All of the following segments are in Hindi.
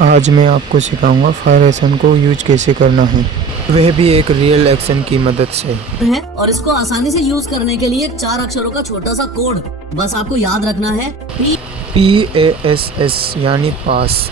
आज मैं आपको सिखाऊंगा फायर एक्शन को यूज कैसे करना है, वह भी एक रियल एक्शन की मदद से। है और इसको आसानी से यूज करने के लिए 4 अक्षरों का छोटा सा कोड बस आपको याद रखना है। PASS यानी पास।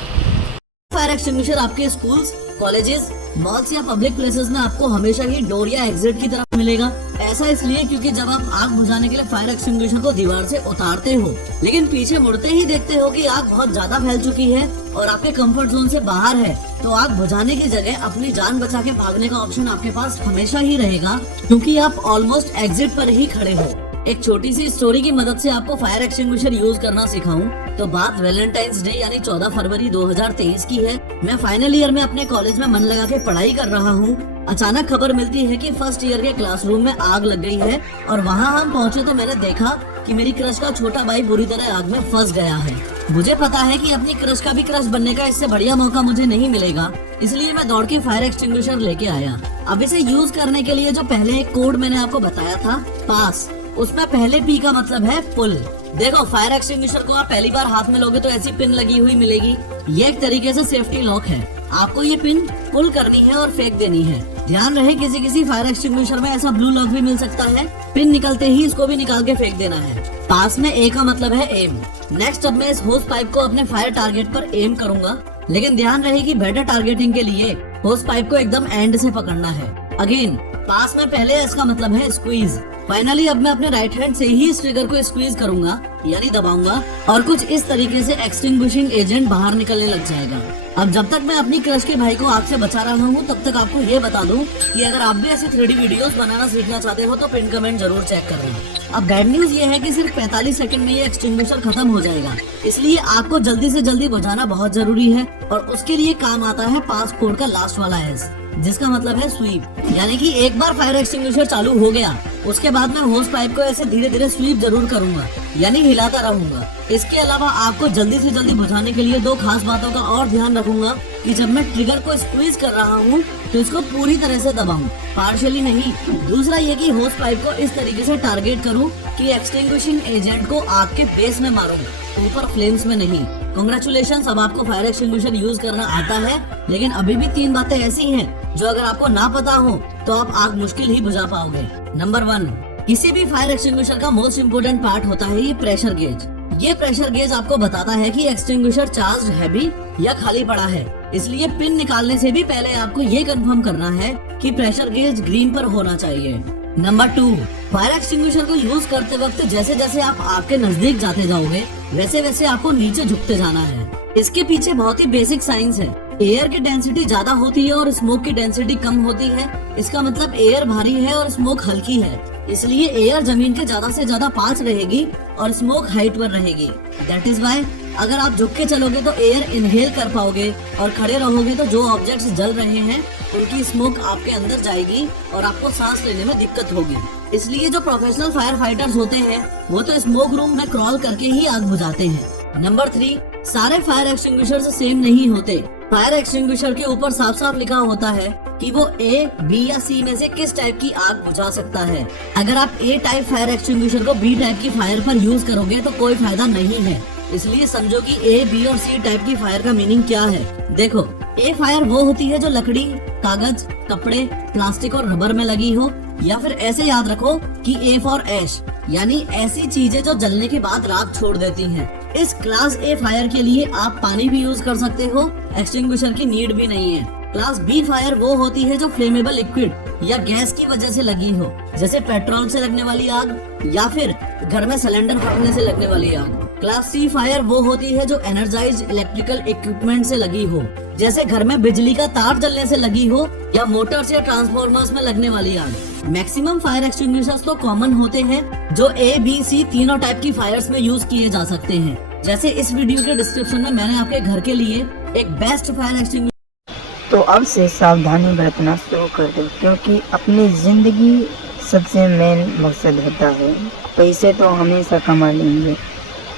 फायर एक्सटिंग्विशर आपके स्कूल्स, कॉलेजेस, मॉल्स या पब्लिक प्लेसेस में आपको हमेशा ही डोर या एग्जिट की तरफ मिलेगा। ऐसा इसलिए क्योंकि जब आप आग बुझाने के लिए फायर एक्सटिंग्विशर को दीवार से उतारते हो लेकिन पीछे मुड़ते ही देखते हो कि आग बहुत ज्यादा फैल चुकी है और आपके कंफर्ट जोन से बाहर है, तो आग बुझाने की जगह अपनी जान बचा के भागने का ऑप्शन आपके पास हमेशा ही रहेगा, क्योंकि आप ऑलमोस्ट एग्जिट पर ही खड़े हो। एक छोटी सी स्टोरी की मदद से आपको फायर एक्सटिंग्विशर यूज करना सिखाऊं तो बात वैलेंटाइंस डे यानी 14 फरवरी 2023 की है। मैं फाइनल ईयर में अपने कॉलेज में मन लगा के पढ़ाई कर रहा हूँ। अचानक खबर मिलती है कि फर्स्ट ईयर के क्लासरूम में आग लग गई है और वहाँ हम पहुँचे तो मैंने देखा कि मेरी क्रश का छोटा भाई बुरी तरह आग में फंस गया है। मुझे पता है कि अपनी क्रश का भी क्रश बनने का इससे बढ़िया मौका मुझे नहीं मिलेगा, इसलिए मैं दौड़ के फायर एक्सटिंग्विशर लेके आया। अब इसे यूज करने के लिए जो पहले एक कोड मैंने आपको बताया था पास, उसमें पहले पी का मतलब है पुल। देखो फायर एक्सटिंग्विशर को आप पहली बार हाथ में लोगे तो ऐसी पिन लगी हुई मिलेगी, ये एक तरीके से सेफ्टी लॉक है। आपको ये पिन पुल करनी है और फेंक देनी है। ध्यान रहे किसी किसी फायर एक्सटिंग्विशर में ऐसा ब्लू लॉक भी मिल सकता है, पिन निकलते ही इसको भी निकाल के फेंक देना है। पास में ए का मतलब है एम। नेक्स्ट अब मैं इस होस पाइप को अपने फायर टारगेट पर एम करूंगा, लेकिन ध्यान रहे कि बेटर टारगेटिंग के लिए होस पाइप को एकदम एंड से पकड़ना है। अगेन पास में पहले एस का मतलब है स्क्वीज। फाइनली अब मैं अपने राइट हैंड से ही इस ट्रिगर को स्क्वीज करूंगा यानी दबाऊंगा और कुछ इस तरीके से एक्सटिंग्विशिंग एजेंट बाहर निकलने लग जाएगा। अब जब तक मैं अपनी क्रश के भाई को आग से बचा रहा हूँ तब तक आपको ये बता दूं कि अगर आप भी ऐसी 3D वीडियोस बनाना सीखना चाहते हो तो पिन कमेंट जरूर चेक करना। अब बैड न्यूज ये है कि सिर्फ 45 सेकंड में ये एक्सटिंग्विशर खत्म हो जाएगा, इसलिए आग को जल्दी से जल्दी बुझाना बहुत जरूरी है और उसके लिए काम आता है पास कोड का लास्ट वाला एस, जिसका मतलब है स्वीप। यानी कि एक बार फायर एक्सटिंग्विशर चालू हो गया उसके बाद मैं होस पाइप को ऐसे धीरे धीरे स्वीप जरूर करूंगा यानी हिलाता रहूंगा। इसके अलावा आपको जल्दी से जल्दी बुझाने के लिए 2 खास बातों का और ध्यान रखूंगा कि जब मैं ट्रिगर को स्क्वीज कर रहा हूँ तो इसको पूरी तरह से दबाऊं, पार्शियली नहीं। दूसरा ये कि होस पाइप को इस तरीके से टारगेट करूं कि एक्सटिंग्विशिंग एजेंट को आग के बेस में मारूं, ऊपर फ्लेम्स में नहीं। कांग्रेचुलेशंस, अब आपको फायर एक्सटिंग्विशर यूज करना आता है, लेकिन अभी भी 3 बातें ऐसी हैं जो अगर आपको ना पता हो तो आप आग मुश्किल ही बुझा पाओगे। नंबर 1, किसी भी फायर एक्सटिंग्विशर का मोस्ट इम्पोर्टेंट पार्ट होता है ये प्रेशर गेज। ये प्रेशर गेज आपको बताता है कि एक्सटिंग्विशर चार्ज है भी या खाली पड़ा है, इसलिए पिन निकालने से भी पहले आपको ये कंफर्म करना है कि प्रेशर गेज ग्रीन पर होना चाहिए। नंबर 2, फायर एक्सटिंग्विशर को यूज करते वक्त जैसे जैसे आप आग के नजदीक जाते जाओगे वैसे वैसे आपको नीचे झुकते जाना है। इसके पीछे बहुत ही बेसिक साइंस है। एयर की डेंसिटी ज्यादा होती है और स्मोक की डेंसिटी कम होती है। इसका मतलब एयर भारी है और स्मोक हल्की है, इसलिए एयर जमीन के ज्यादा से ज्यादा पास रहेगी और स्मोक हाइट पर रहेगी। दैट इज वाई अगर आप झुक के चलोगे तो एयर इनहेल कर पाओगे और खड़े रहोगे तो जो ऑब्जेक्ट्स जल रहे हैं उनकी स्मोक आपके अंदर जाएगी और आपको सांस लेने में दिक्कत होगी। इसलिए जो प्रोफेशनल फायर फाइटर्स होते हैं वो तो स्मोक रूम में क्रॉल करके ही आग बुझाते हैं। नंबर 3, सारे फायर एक्सटिंग्विशर सेम नहीं होते। फायर एक्सटिंग्विशर के ऊपर साफ साफ लिखा होता है कि वो ए, बी या सी में से किस टाइप की आग बुझा सकता है। अगर आप ए टाइप फायर एक्सटिंग्विशर को बी टाइप की फायर पर यूज करोगे तो कोई फायदा नहीं है। इसलिए समझो कि ए, बी और सी टाइप की फायर का मीनिंग क्या है। देखो, ए फायर वो होती है जो लकड़ी, कागज, कपड़े, प्लास्टिक और रबर में लगी हो, या फिर ऐसे याद रखो कि ए फॉर ऐश यानी ऐसी चीजें जो जलने के बाद राख छोड़ देती हैं। इस क्लास ए फायर के लिए आप पानी भी यूज कर सकते हो, एक्सटिंग्विशर की नीड भी नहीं है। क्लास बी फायर वो होती है जो फ्लेमेबल लिक्विड या गैस की वजह से लगी हो, जैसे पेट्रोल से लगने वाली आग या फिर घर में सिलेंडर फटने से लगने वाली आग। क्लास सी फायर वो होती है जो एनर्जाइज्ड इलेक्ट्रिकल इक्विपमेंट से लगी हो, जैसे घर में बिजली का तार जलने से लगी हो या मोटर्स या ट्रांसफॉर्मर्स में लगने वाली आग। मैक्सिमम फायर एक्सटिंग्विशर्स तो कॉमन होते हैं जो ए, बी, सी तीनों टाइप की फायर्स में यूज किए जा सकते हैं। जैसे इस वीडियो के डिस्क्रिप्शन में मैंने आपके घर के लिए एक बेस्ट फायर एक्सटिंग्विशर। तो अब से सावधानी बरतना शुरू कर दो, क्योंकि अपनी जिंदगी सबसे मेन मकसद होता है। पैसे तो हमेशा कमा लेंगे,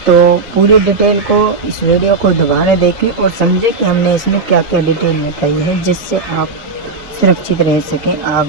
तो पूरी डिटेल को इस वीडियो को दोबारा देखें और समझें कि हमने इसमें क्या क्या डिटेल बताई है, जिससे आप सुरक्षित रह सकें आग